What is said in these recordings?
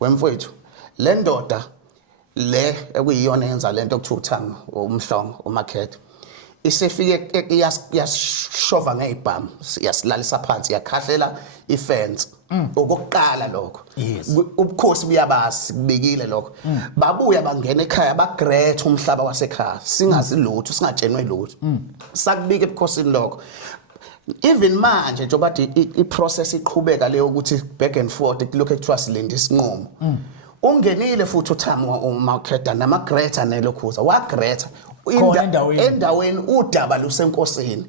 wemfowethu le ndoda le ekuyiyona yenza lento okuthiwa uThami umhlongo uMakhethe isefike yashova ngezibhamu yasilalisa phansi yakhahlela ifence okokuqala lokho ubukhosi buyabasi kubikile lokho babuya bangena ekhaya bagretha umhlaba wasekhaya singazi lutho singatshenwe lutho sakubika ebukhosini lokho even manje njengoba iprocess iqhubeka leyo ukuthi back and forth kulokho ekuthiwa silinde isinqumo ungenile futhi uThami uMakhethe namaGreta nelokhuza waGreta endaweni udaba lusenkosini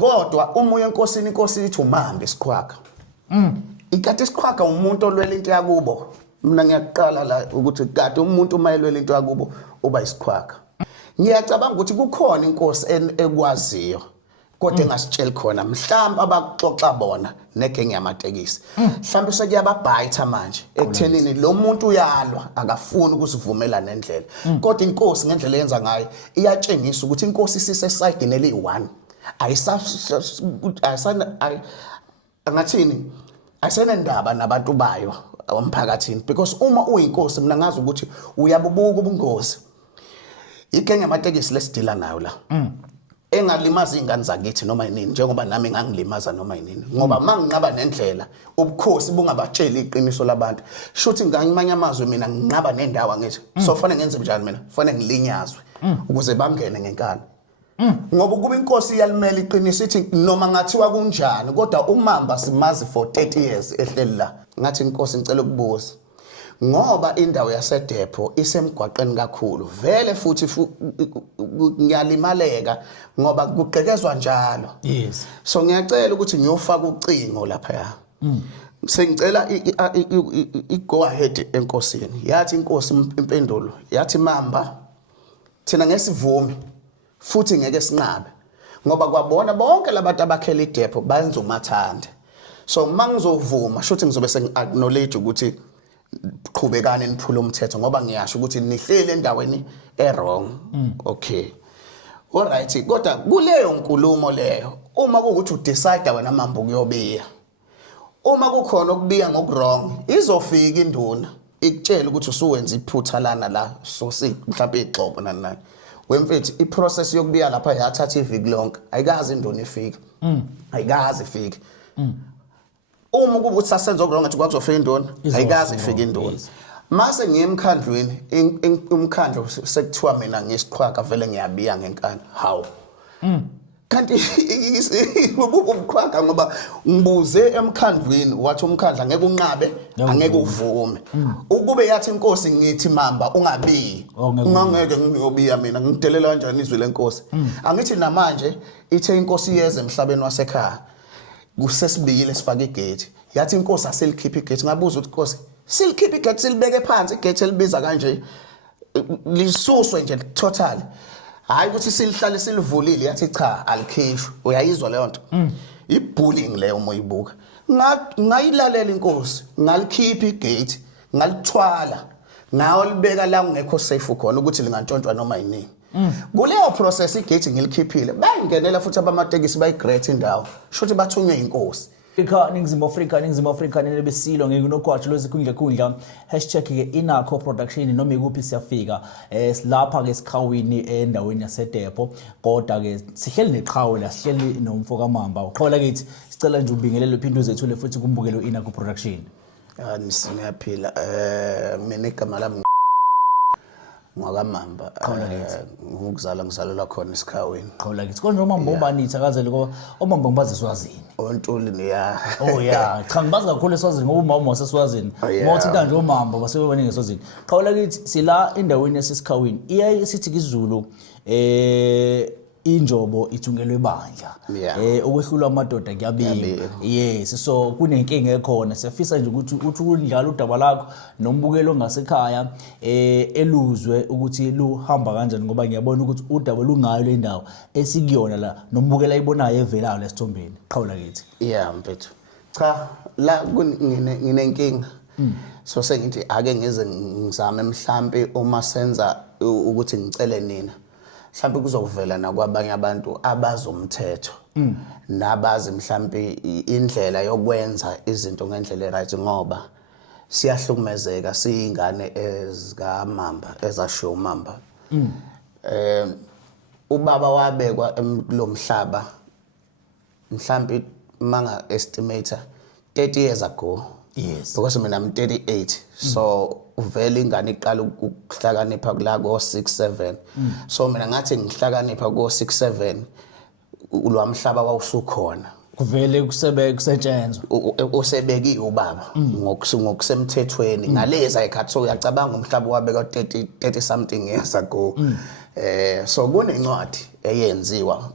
kodwa umoya enkosini inkosi ithi umambe isiqhwaga ikati isiqhwaga umuntu olwela into yakubo mina ngiyaqala la ukuthi kade umuntu mayelwela into yakubo uba isiqhwaga ngiyacabanga ukuthi kukhona inkosi ekwaziyo kodwa engasitsheli khona mhlamba abaxoxa bona negenge yamatekisi mhlamba sekuyababhayitha manje ekuthenini lo muntu uyalwa akafuni ukusivumela nendlela kodwa inkosi ngendlela yenza ngayo iyatshengisa ukuthi inkosi isise side neli1 angathini asenendaba nabantu bayo omphakathini because uma uyinkosi mina ngazi ukuthi uyabubuka ubungozi igenge yamatekisi lesidila nayo la engalimaza ingane zakithi noma yini njengoba nami ngangilimaza noma yini ngoba manginqaba nendlela ubukhosi bungabatsheli iqiniso labantu shuthi ngangimanye amazwe mina nginqaba nendawo ngithi so fanele ngenze njani mina fanele ngilinyazwe ukuze bangene ngenkani ngoba kuba inkosi iyalimela iqiniso ithi noma ngathiwa kunjani kodwa umamba simazi for 30 years ehleli la ngathi inkosi ngicela ukubuza ngoba indawo yaseDepho isemgwaqeni kakhulu vele futhi ngiyalimaleka ngoba kuqekezwa njalo so ngiyacela ukuthi ngiyofaka ucingo lapha sengicela go ahead enkosini yathi inkosi impendulo yathi mamba thina ngesivumi futhi ngeke sinqabe ngoba kwabona bonke labantu abakhela iDepho benza umathande so mangizovuma shothi ngizobe sengi-acknowledge ukuthi qhubekane niphula umthetho ngoba ngiyasho ukuthi nihlele endaweni wrong okay alright kodwa kuleyo nkulumo leyo uma kuukuthi udecide wena mamba ukuyobiya uma kukhona ukubiya ngokurong izofika induna ikutshela ukuthi usuwenza iphutha lana la so mhlawumbe ixobo nani wemfethu iprocess yokubiya lapha yathatha iviki lonke ayikazi induna ifika ayikazi ifika uma kuba ukuthi sasenza okurong athi kwakuzofika induna ayikazi ifika induna mase ngiyemkhandlweni umkhandlo sekuthiwa mina ngisiqhwaga vele ngiyabiya ngenkani hawo kanti ubuqhwaga ngoba ngibuze emkhandlweni wathi umkhandla ngeke unqabe angeke uvume ukube yathi inkosi ngithi mamba ungabiyi ungangeke ngiyobiya mina ngidelela kanjani izwi lenkosi angithi namanje ithe inkosi yeze emhlabeni wasekhaya kusesibiyile sifaka igate yathi inkosi aselikhipha igate ngabuza ukuthi inkosi silikhipha igate silibeke phansi igate elibiza kanje lisuswe nje total hayi ukuthi silihlale silivulile yathi cha alikhishwe uyayizwa leyo nto ibullying leyo moyibuka ngayilalela inkosi ngalikhipha igate ngalithwala ngawo libeka la ngekho safe khona ukuthi lingantshontshwa noma yini kuleyo process igate ngilikhiphile bayingenela futhi abamatekisi bayigreat indawo shothi bathunywe inkosi Ningizimu Afrika nene besilo ngeke unogwatsho lwezikhundla #ke inakho production noma ikuphi siyafika silapha ke esiqhawini endaweni yaseDepho kodwa ke sihleli neqhawe la sihleli nomfoka mamba uqhola kithi sicela nje ubingelele impindu zethu le futhi kumbukelo inakho production nisiyaphila mina igama lami ngakamamba ngokuzala ngizalelwa khona esikhaweni qhola kithi konje umamba ubani ithakazele ngoba umamba ngibazi Swazini ontuli ya yeah cha ngibazi kakhulu eSwazini ngoba umama waseSwazini mothi kanje umamba basebebani ngeSwazini qhola kithi sila endaweni yasesikhawini iyayi sithi kizulu injobo ithungelwe bandla okwehlula amadoda kuyabika yes so kunenkinga ekhona siyafisa nje ukuthi ukudlala udaba lakho nombukelo ngasekhaya eluzwe ukuthi luhamba kanjani ngoba ngiyabona ukuthi udaba lungayo le ndawo esikuyona la nombukela ibonayo evelayo lesithombeni qhawula kithi mfethu cha la nginenkinga so sengithi ake ngize ngizame mhlambe uma senza ukuthi ngicele nina mhlambe kuzovela nakwabanye abantu abazomthetho nabazi mhlambe indlela yokwenza izinto ngendlela right ngoba siyahlukumezeka siyingane ezikamamba ezashiya umamba. Ubaba wabekwa emlomhlaba mhlambi manga estimator 30 years ago. Yes. Because mina I'm 38. So uvela ingane iqala ukuhlakanipha kula go 67. So mina ngathi ngihlakanipha go 67 ulwamhlaba wawusukhona. Kuvele kusetshenzwa Usebekiwe ubaba ngokusemthethweni ngaleza ikhathi so uyacabanga umhlaba wabeka 30 something years ago. So kunencwadi eyenziwa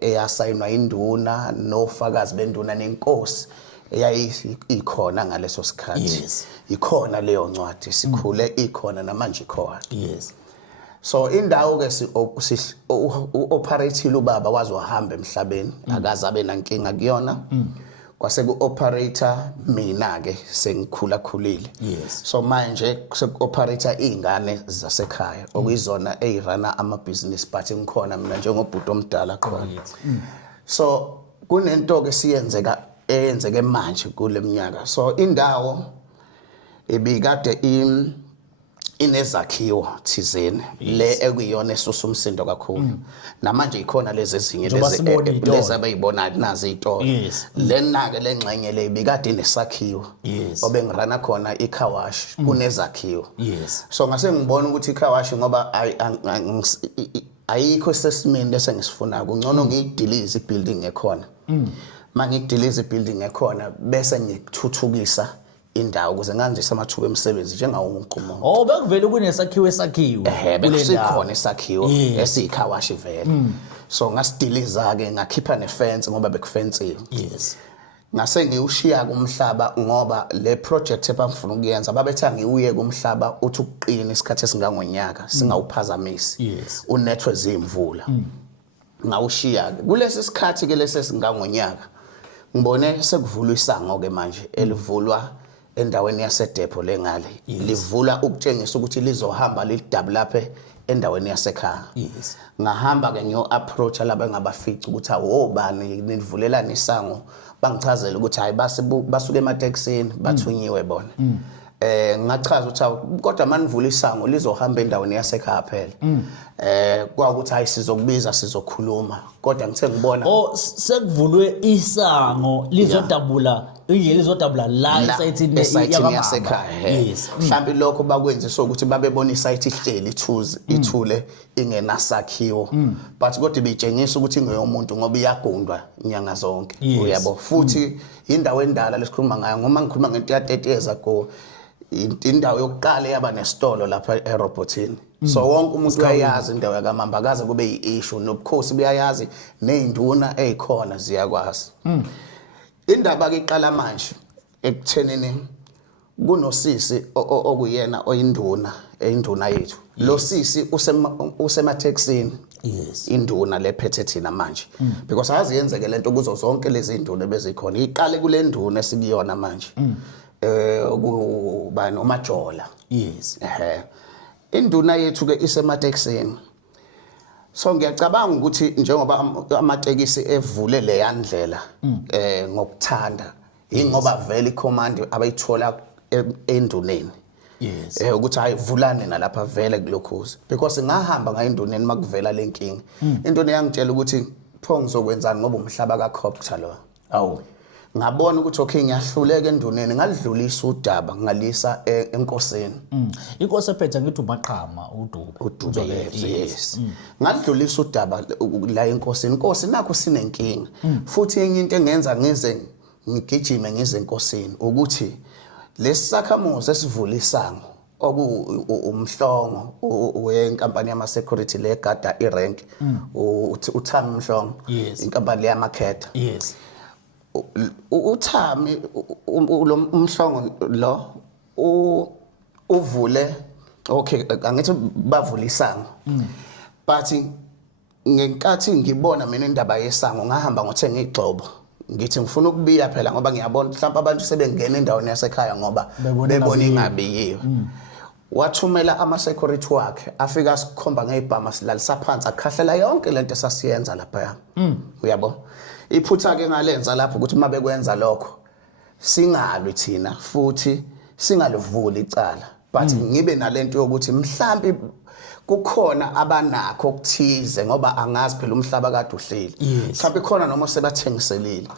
eyasayinwa induna nofakazi benduna nenkosi eyayikhona ngaleso sikhathi. Yes. Ikhona leyo ncwadi sikhule ikhona namanje ikhona. Yes. So indawo ke operate ubaba wazi wahamba emhlabeni akaze abe nankinga kuyona. Kwase ku operator mina ke sengikhula khulile. Yes. So manje seku operator izingane zasekhaya okuyizona ezirana ama business but ngikhona mina njengobhuti omdala khona. So kunento ke siyenzeka eyenzeke manje kule minyaka. So indawo ebikade inezakhiwo thizeni le ekuyona esusa umsindo kakhulu namanje ikhona lezi ezinye lezi abayibona nazi izitolo lena ke lengxenye le ibikade inesakhiwo obengirana khona ikhawash kunezakhiwo. So ngase ngibona ukuthi ikhawash ngoba ayikho sesimini lese ngisifuna kungcono ngiyidilize ibuilding ekhona. Mangidilize ibuilding ekhona bese ngikuthuthukisa indawo ukuze ngandise amathuba emisebenzi njengawo umqumo. Oh bekuvele kunesakhiwo esakhiwo bekusikhona isakhiwo esikhawashi vele. So ngasidiliza ke ngakhipha nefence ngoba bekufensiwe. Yes. Ngase ngiushiya kumhlaba ngoba le project ebangifuna ukuyenza babetha ngiuye kumhlaba uthi uqina isikhathi esingangonyaka singawuphazamisi. Yes. Unethwe zimvula. Ngawushiya kulesi sikhathi ke lesi singangonyaka ngibone sekuvulwa isango ke manje elivulwa endaweni yaseDepot lengale. Livula ukutshengisa ukuthi lizohamba lidevelop endaweni yasekhaya. Yes. Ngahamba ke ngiyo approach laba ngabafica ukuthi awobani nivulelana isango bangichazela ukuthi hayi basuke emateksini bathunyiwe bona. Ngachaza ukuthi kodwa manivula isango lizohamba endaweni yasekhaya phela. Kwakuthi hayi sizokubiza sizokhuluma kodwa ngithe ngibona sekuvulwe isango lizodabula nje lizodabula la esayithini yasekhaya. Yes. Mhlawumbe lokho bakwenzisa ukuthi babebona isite ihleli ithule ingenasakhiwo but kodwa ibitshengisa ukuthi ingeyomuntu ngoba iyagundwa inyanga zonke. Uyabo futhi indawo endala lesikhuluma ngayo ngoma ngikhuluma ngento ya 30 years ago indawo yokuqala yaba nesitolo lapha eRobotini. So wonke umuntu uyayazi indawo yakamamba kaze kube yiissue nobukhosi buyayazi nezinduna ezikhona ziyakwazi. Indaba ke iqala manje ekuthenini kunosisi okuyena oyinduna eyinduna yethu. Lo sisi usemateksini. Yes. Induna lephethe thina manje because ayazi yenzeke lento kuzo zonke lezi induna bezikhona iqale kule nduna esikuyona manje. Kubani uMajola. Yes. Induna yethu ke isemateksini. So ngiyacabanga ukuthi njengoba amatekisi evule le yandlela ngokuthanda ingoba vele icommand abayithola enduneni. Yes. Ukuthi ayivulane nalapha vele kulokhozi because ngahamba ngayinduneni makuvela lenkinga. Induna yangitshela ukuthi pho ngizokwenzani ngoba umhlaba kaCopter lo. Awu. Ngabona ukuthi okay ngiyahluleka enduneni ngalidlulisa udaba ngalisa enkosini. Inkosi ephethe ngithi umaqhama uDube. Yes. Ngalidlulisa udaba la enkosini. Inkosi nakho sinenkinga. Futhi enye into engenza ngize ngigijime ngize enkosini ukuthi lesisakhamuzi esivula isango umhlongo wenkampani yama security legada irank uThami Mhlongo inkampani yamakhetha. Yes. Uthami umhlongo lo uvule okay angithi bavula isango but ngenkathi ngibona mina indaba yesango ngahamba ngothenga igxobo ngithi ngifuna ukubiya phela ngoba ngiyabona mhlawumbe abantu sebengena endaweni yasekhaya ngoba bebona ingabiyiwe. Wathumela ama security wakhe afika sikhomba ngezibhama silalisa phansi akhahlela yonke lento esasiyenza lapha. Uyabo iphutha ke ngalenza lapho ukuthi mabekwenza lokho singalwi thina futhi singalivuli icala but ngibe nalento yokuthi mhlambi kukhona abanakho okuthize ngoba angazi phela umhlaba kade uhleli mhlawumbe khona noma sebathengiselile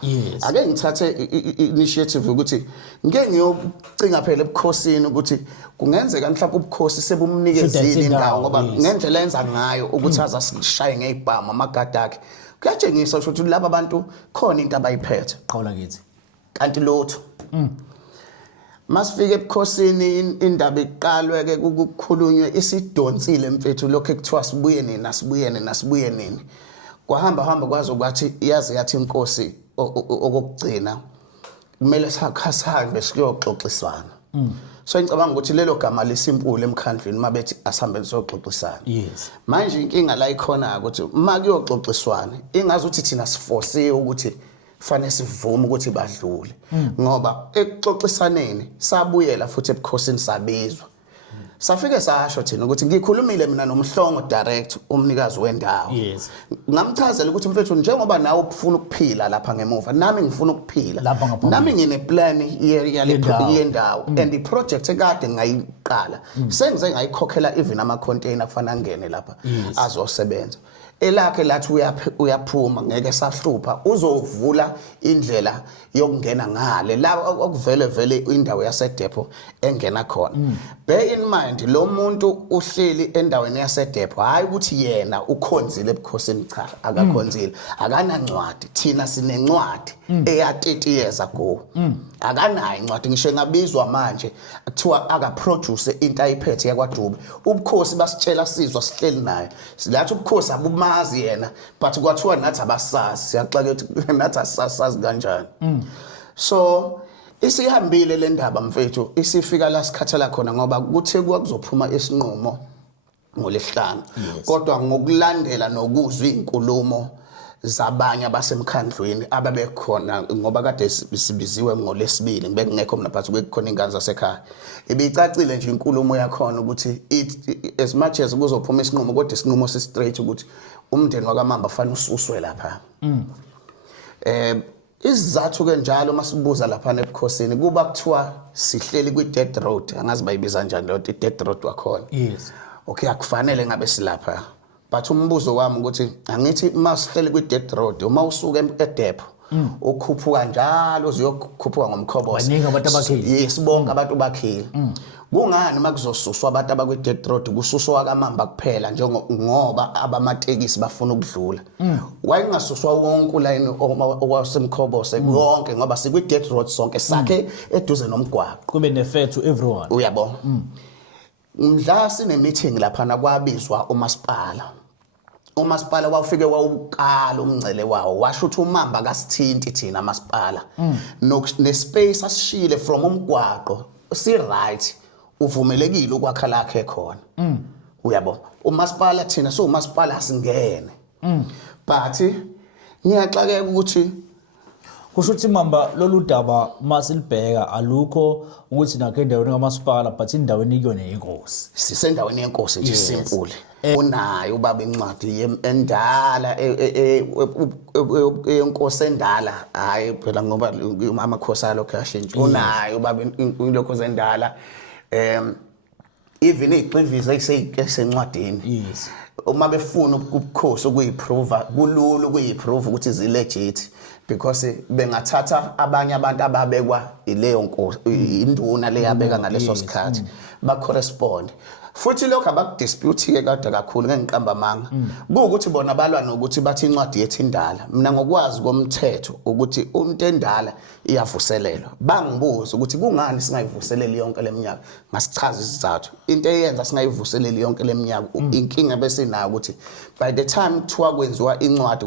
ake ngithathe initiative ukuthi ngeke ngiyocinga phela ebukhosini ukuthi kungenzeka mhlawumbe ubukhosi sebumnikezile indawo ngoba ngendlela enza ngayo ukuthi azasishaye ngezibhamu amagada akhe kuyatshengisa ukuthi laba bantu khona into abayiphethe qhawula kithi kanti lutho masifike ebukhosini indaba iqalwe ke ukukhulunywe isidonsile mfethu lokho ekuthiwa sibuye nini kwahamba kwazi ukuthi yazi yathi inkosi okugcina kumele sakhasambe siyoxoxisana so ngicabanga ukuthi lelo gama lesimpulu emkhandlweni mabethi asihambe siyoxoxisana manje inkinga la ikhona ukuthi uma kuyoxoxiswana ingazi ukuthi thina siforce ukuthi fanele sivume ukuthi badlule ngoba ekuxoxisaneni sabuyela futhi ebukhosini sabizwa safike sasho thina ukuthi ngikhulumile mina nomhlongo direct umnikazi wendawo ngamchazela ukuthi mfethu njengoba nawe ufuna ukuphila lapha ngemuva nami ngifuna ukuphila nami ngine plan yendawo and the project ekade ngayiqala sengize ngayikhokhela even ama container kufanele angene lapha azosebenza elakhe lathi uyaphuma ngeke sahlupha uzovula indlela yokungena ngale la okuvele indawo yase depot engena khona bear in mind lo muntu uhleli endaweni yase depot hayi ukuthi yena ukhonzile ebukhosini cha akakhonzile akanancwadi thina sinencwadi eya 30 years ago akanayo incwadi ngisho ngabizwa manje kuthiwa akaproduce into ayiphethe yakwaDube ubukhosi basitshela sizwa sihleli naye silathi ubukhosi abumazi yena but kwathiwa nathi abasazi siyaxaka ukuthi nathi asasazi kanjani so isihambile le ndaba mfethu isifika la sikhathala khona ngoba kuthe kuzophuma isinqumo ngolesihlanu kodwa ngokulandela nokuzwa izinkulumo zabanye abasemkhandlweni ababekhona ngoba kade sibiziwe ngolesibili ngibe ngekho mina phathi kwekukhona ingane zasekhaya ibicacile nje inkulumo yakhona ukuthi as much as kuzophuma isinqumo kodwa isinqumo si straight ukuthi umndeni wakaMamba fanele ususwe lapha isizathu ke njalo masibuza lapha ebukhosini kuba kuthiwa sihleli kwi dead road angazi bayibiza kanjani lo dead road wakhona okay akufanele ngabe silapha but umbuzo wami ukuthi angithi masihleli kwi dead road uma usuka eDepot ukhuphuka njalo uziyokhuphuka ngomkhobozi baningi abantu abakhile yesibonke abantu bakhile kungani makuzosuswa abantu abakwi dead road kususwa kaMamba kuphela njengoba abamatekisi bafuna ukudlula wayingasuswa wonke line okwasemkhobose yonke ngoba sikwi dead road sonke sakhe eduze nomgwaqo kube nefair to everyone uyabo mdla sine meeting lapha na kwabizwa umasipala wafike wawukala umngcele wawo washo ukuthi uMamba kasithinti thina masipala nespace asishile from umgwaqo si right uvumelekile ukwakha lakhe khona uyabo umasipala thina so umasipala asingene but ngiyaxakeka ukuthi kusho ukuthi Mamba lolu daba masilibheka alukho ukuthi nakho endaweni kamasipala but indaweni iyona yenkosi sisendaweni yenkosi nje simple unayo ubaba incwadi endala yenkosi endala hayi phela ngoba amakhosi alokho yashintsha unayo ubaba ilokho zendala even iqivisa esencwadini uma befuna ukukhosi ukuyiprove kulula ukuyiprove ukuthi zi legit because bengathatha abanye abantu ababekwa ileyo nkosi induna leyabeka ngaleso sikhathi ba correspond futhi lokho abakudispute ke kade kakhulu ngengiqamba amanga ukuthi bona balwa nokuthi bathi incwadi yethi indala mina ngokwazi komthetho ukuthi umuntu endala iyavuselelwa bangibuza ukuthi kungani singayivuseleli yonke leminyaka ngasichaza isizathu into eyenza singayivuseleli yonke leminyaka inkinga bese nayo ukuthi by the time kuthiwa kwenziwa incwadi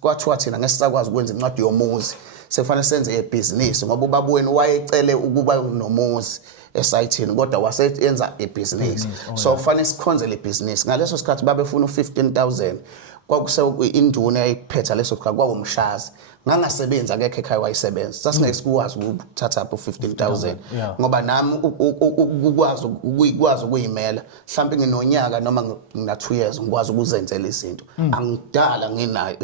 kwathiwa thina ngesisakwazi ukwenza incwadi yomuzi sekufanele senze ebusiness ngoba ubaba wenu wayecele ukuba nomuzi esayithini kodwa waseyenza ibusiness so kufanele sikhonzele ibusiness ngaleso sikhathi babefuna u15000 kwakuseinduna eyiphetha leso sikhathi kwawumshazi ngangasebenza akekho ekhaya wayisebenza sasingeke sikwazi ukuthatha up u15000 ngoba nami ukwazi ukuyimela mhlawumbe nginonyaka noma ngina 2 years ngikwazi ukuzenzela izinto angidala ngina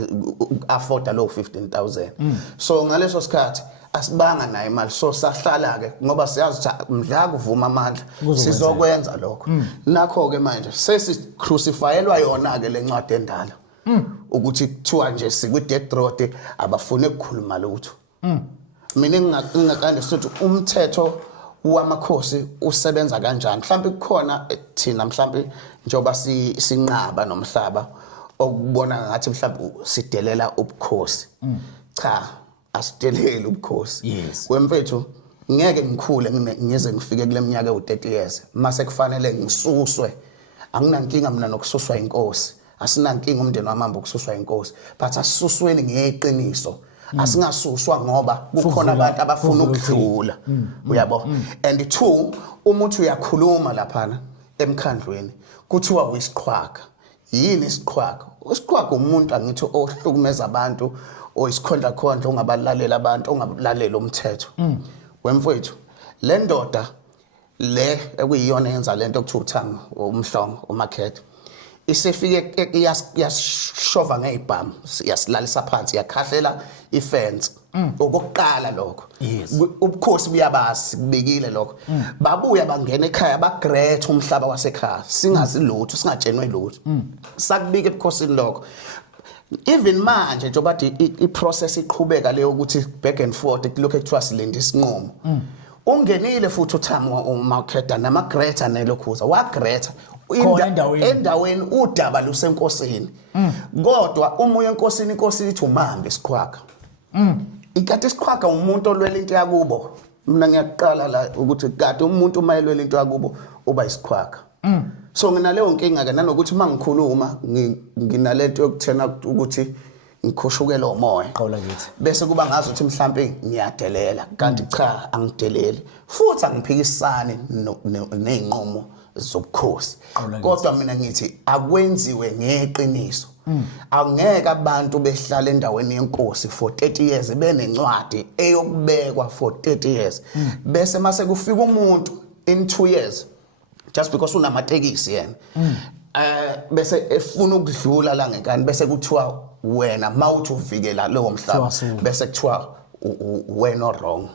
afford lo 15000 so ngaleso sikhathi asibanga nayo imali so sahlala ke ngoba siyazi ukuthi mdla kuvuma amandla sizokwenza lokho nakho ke manje sesicrucifyelwa yona ke lencwadi endala ukuthi kuthiwa nje sikwi death road abafune ukukhuluma lutho mina ngingakande sithi umthetho wamakhosi usebenza kanjani mhlawumbe kukhona thina mhlawumbe njoba sinqaba nomhlaba okubona ngathi mhlawumbe sidelela ubukhosi cha asideleli ubukhosi kwemfethu ngeke ngikhule ngize ngifike kuleminyaka u30 years mase kufanele ngisuswe anginankinga mina nokususwa inkosi asinankinga umndeni wamamba ukususwa inkosi but asisusweni ngeqiniso asingasuswa ngoba kukhona abantu abafuna ukudlula uyabo and two umuntu uyakhuluma laphana emkhandlweni kuthiwa uyisiqhwaga yini isiqhwaga isiqhwaga umuntu angithi ohlukumeza abantu oyisikhondla khondla ungabalalela abantu ongabulalela umthetho wemfowethu le ndoda le ekuyiyona yenza lento okuthiwa uthanga umhlongo umakhethe isefike yashova ngezibhamu yasilalisa phansi yakhahlela ifence okokuqala lokho ubukhosi buyabazi kubekile lokho babuya bangena ekhaya bagrethe umhlaba wasekhaya singazi lutho singatshenwe lutho sakubika ebukhosini lokho even manje njengoba iprocess iqhubeka leyo ukuthi back and forth kulokho ekuthiwa silinde isinqumo ungenile futhi uthamo uMakheda namaGreta nelokhuza waGreta endaweni udaba lusenkosini kodwa umoya enkosini inkosi ithi umambe isiqhwaga ikade isiqhwaga umuntu olwela into yakubo mina ngiyaqala la ukuthi kade umuntu mayelwela into yakubo uba isiqhwaga so nginaleyo nkinga ke nanokuthi mangikhuluma nginalento yokuthena ukuthi ngikhushukela umoya qawula kithi bese kuba ngazi ukuthi mhlambe ngiyadelela kanti cha angideleli futhi angiphikisani nezinqumo zobukhosi kodwa mina ngithi akwenziwe ngeqiniso angeke abantu behlala endaweni yenkosi for 30 years benencwadi eyokubekwa for 30 years bese mase kufika umuntu in 2 years just because unamatekisi yena bese efuna ukudlula la ngenkani bese kuthiwa wena mawuthi uvikela lo mhlaba bese kuthiwa wena wrong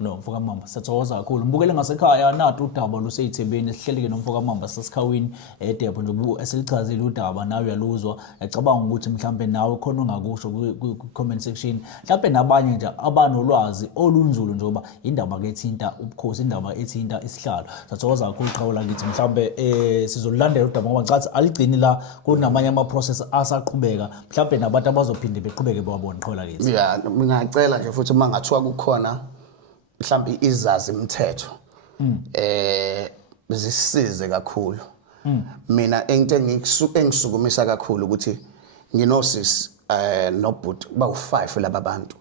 no mfoka mamba siyathokoza kakhulu mbukele ngasekhaya nathi udaba luseyithebeni sihleleke nomfoka mamba sesikhawini eDepho nje esilichazile udaba nawe uyaluzwa ecabanga ukuthi mhlambe nawe khona ungakusho ku comment section mhlambe nabanye nje abanolwazi olunzulu njoba indaba ke ethinta ubukhosi indaba ethinta isihlalo siyathokoza kakhulu qhawula kithi mhlambe sizolulandela udaba ngoba ngicathi aligcini la kunamanye ama process asaqhubeka mhlambe nabantu abazophinde beqhubeke bewabona qhawula kithi yeah ngingacela nje futhi mangathiwa kukhona mhlambi izazi imithetho zisize kakhulu mina into engisukumisa kakhulu ukuthi nginosisi nobhuti bawu5 laba bantu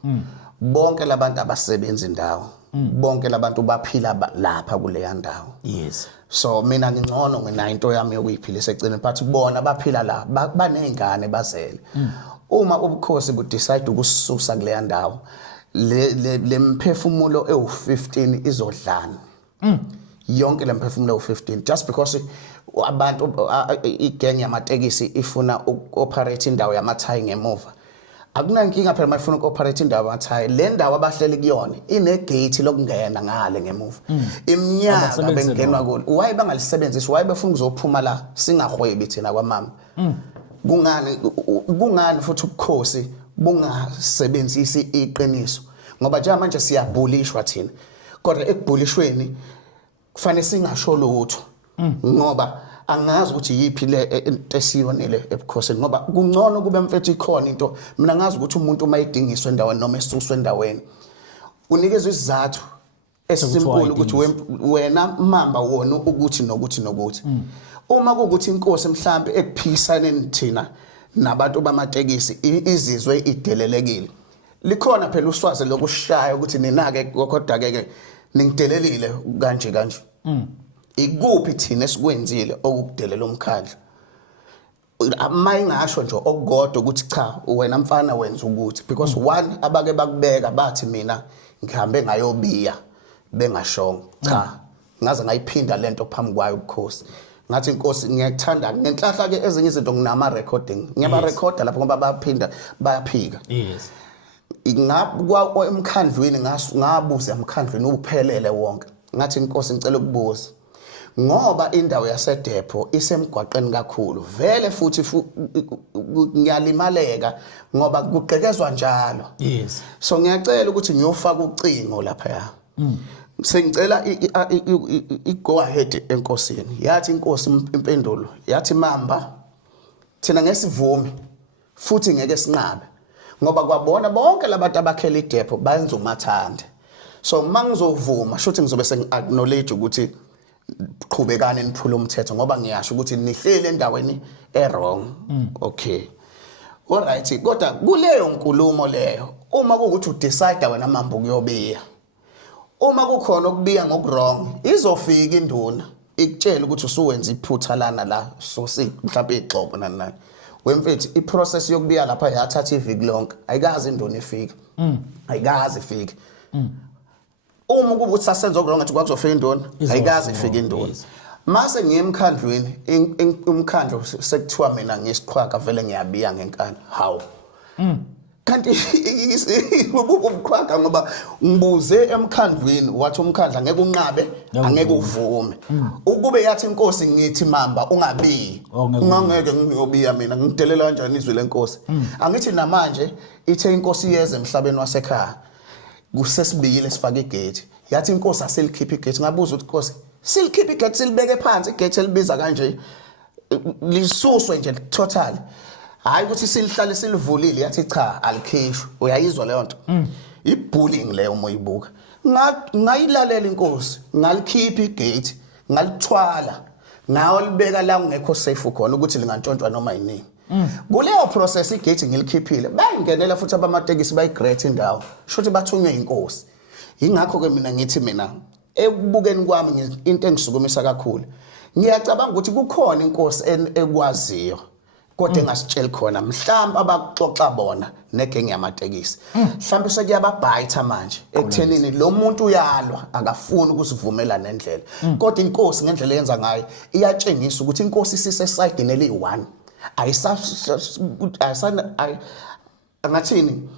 bonke labantu abasebenza indawo bonke labantu baphila lapha kuleya ndawo yes so mina ngingcono ngina into yami yokuyiphilisa egcine but bona baphila la banezingane bazele uma ubukhosi budecide ukusisusa kuleya ndawo le mphefumulo ewu15 izodlana yonke le mphefumulo ewu15 just because abantu igang yamatekisi ifuna ukoperate indawo yamathayi ngemuva akunankinga phela mayifuna ukoperate indawo yamathayi le ndawo abahleli kuyona inegate lokungena ngale ngemuva iminyaka bengenwa kulo why bangalisebenzisi why befuna ukuzophuma la singahwebi thina kwamama kungani futhi ubukhosi bungasebenzisi iqiniso ngoba nje manje siyabulishwa thina kodwa ekubulishweni kufanele singasho lutho ngoba angazi ukuthi yipi le into esiyonile ebukhosini ngoba kungcono kube mfethu ikhona into mina ngazi ukuthi umuntu mayidingiswe endaweni noma esuswe endaweni unikezwe isizathu esimple ukuthi wena mamba wona ukuthi nokuthi uma kuukuthi inkosi mhlambe ekuphisaneni thina nabantu bamatekisi izizwe idelelekile likhona phela uswazi lokushaya ukuthi ninake kodwa ke ningidelelile kanje ikuphi thina esikwenzile okukudelela umkhandla amayingasho nje okugodwa ukuthi cha wena mfana wenza ukuthi because one abake bakubeka bathi mina ngihambe ngayobiya bengashongo cha ngaze ngayiphinda lento phambi kwayo ubukhosi ngathi inkosi ngiyakuthanda ngenhlahla ke ezinye izinto nginama recording ngiyaba recorda lapho ngoba baphinda bayaphika yes ngapha emkhandlwini ngabuza emkhandlwini uphelele wonke ngathi inkosi ngicela ukubuza ngoba indawo yaseDepho isemgwaqeni kakhulu vele futhi ngiyalimaleka ngoba kugqekezwa njalo yes so ngiyacela ukuthi ngiyofaka ucingo lapha sengicela go ahead enkosini yathi inkosi impendulo yathi mamba thina ngesivumi futhi ngeke sinqabe ngoba kwabona bonke labantu abakhela iDepho benza umathande so mangizovuma shothi ngizobe sengi-acknowledge ukuthi qhubekani niphula umthetho ngoba ngiyasho ukuthi nihlele endaweni wrong okay alright kodwa kuleyo nkulumo leyo uma kuukuthi udecide wena mamba ukuyobiya uma kukhona ukubiya ngokwrong izofika induna ikutshela ukuthi usuwenza iphutha lana la so mhlawumbe ixobo nani wemfethu iprocess yokubiya lapha yathatha iviki lonke ayikazi induna ifika ayikazi ifika uma kubuthi sasenza okwrong athi kwakuzofika induna ayikazi ifika induna mase ngiyemkhandlweni umkhandlo sekuthiwa mina ngisiqhwaga vele ngiyabiya ngenkani how kanti ubuqhwaga ngoba ngibuze emkhandlweni wathi umkhandla ngeke unqabe angeke uvume ukube yathi inkosi ngithi mamba ungabiyi ungangeke ngiyobiya mina ngidelela kanjani izwi lenkosi angithi namanje ithe inkosi yeze emhlabeni wasekhaya kusesibiyile sifaka igate yathi inkosi aselikhipha igate ngabuza ukuthi inkosi silikhipha igate silibeke phansi igate elibiza kanje lisuswe nje total hayi ukuthi silihlale silivulile yathi cha alikhishwe uyayizwa leyo nto ibullying leyo moyibuka ngayilalela inkosi ngalikhipha igate ngalithwala ngawo libeka la ngekho safe khona ukuthi lingantshontshwa noma yini kuleyo process igate ngilikhiphile bayingenela futhi abamatekisi bayigreat indawo shothi bathunywe inkosi ingakho ke mina ngithi mina ekubukeni kwami into engisukumisa kakhulu ngiyacabanga ukuthi kukhona inkosi ekwaziyo kodwa engasitsheli khona mhlamba abaxoxa bona negenge yamatekisi mhlamba sekuyababhayitha manje ekuthenini lo muntu uyalwa akafuni ukusivumela nendlela kodwa inkosi ngendlela yenza ngayo iyatshengisa ukuthi inkosi isise side neli1 angathini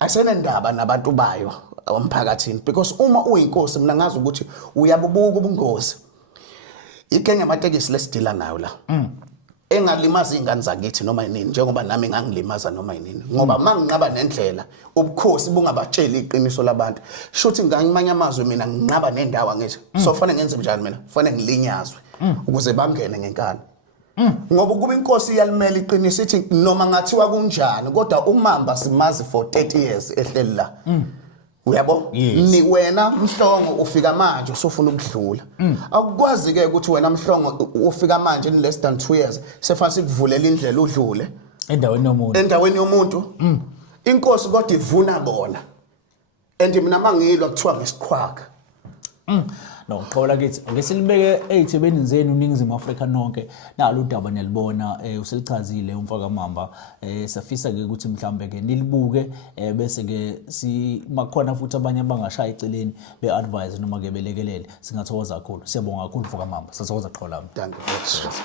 ayisenendaba nabantu bayo omphakathini because uma uyinkosi mina ngazi ukuthi uyabubuka ubungozi igenge yamatekisi lesidila nayo la engalimaza ingane zakithi noma yini njengoba nami ngangilimaza noma yini ngoba manginqaba nendlela ubukhosi bungabatsheli iqiniso labantu shothi ngamanye amazwe mina nginqaba nendawo ngithi so fanele ngenze njani mina fanele ngilinyazwe ukuze bangene ngenkani ngoba kuba inkosi iyalimela iqiniso ithi noma ngathiwa kunjani kodwa umamba simazi for 30 years ehleli la uyabo ni wena mhlongo ufika manje usufuna ukudlula akukwazi ke ukuthi wena mhlongo ufika manje in less than 2 years sefanele kuvulela indlela udlule endaweni yomuntu inkosi kodwa ivuna bona and mina mangilwa kuthiwa ngesiqhwaga no qola kithi ngesilibeke eyithebeni zenu uNingizimu Afrika nonke nalo udaba nelibona uselichazile umfaka mamba safisa ke ukuthi mhlambe ke nilibuke bese ke simakhona futhi abanye abangashaya eceleni beadvise noma ke belekelele singathokoza kakhulu siyabonga kakhulu mfaka mamba sithokoza qola thank you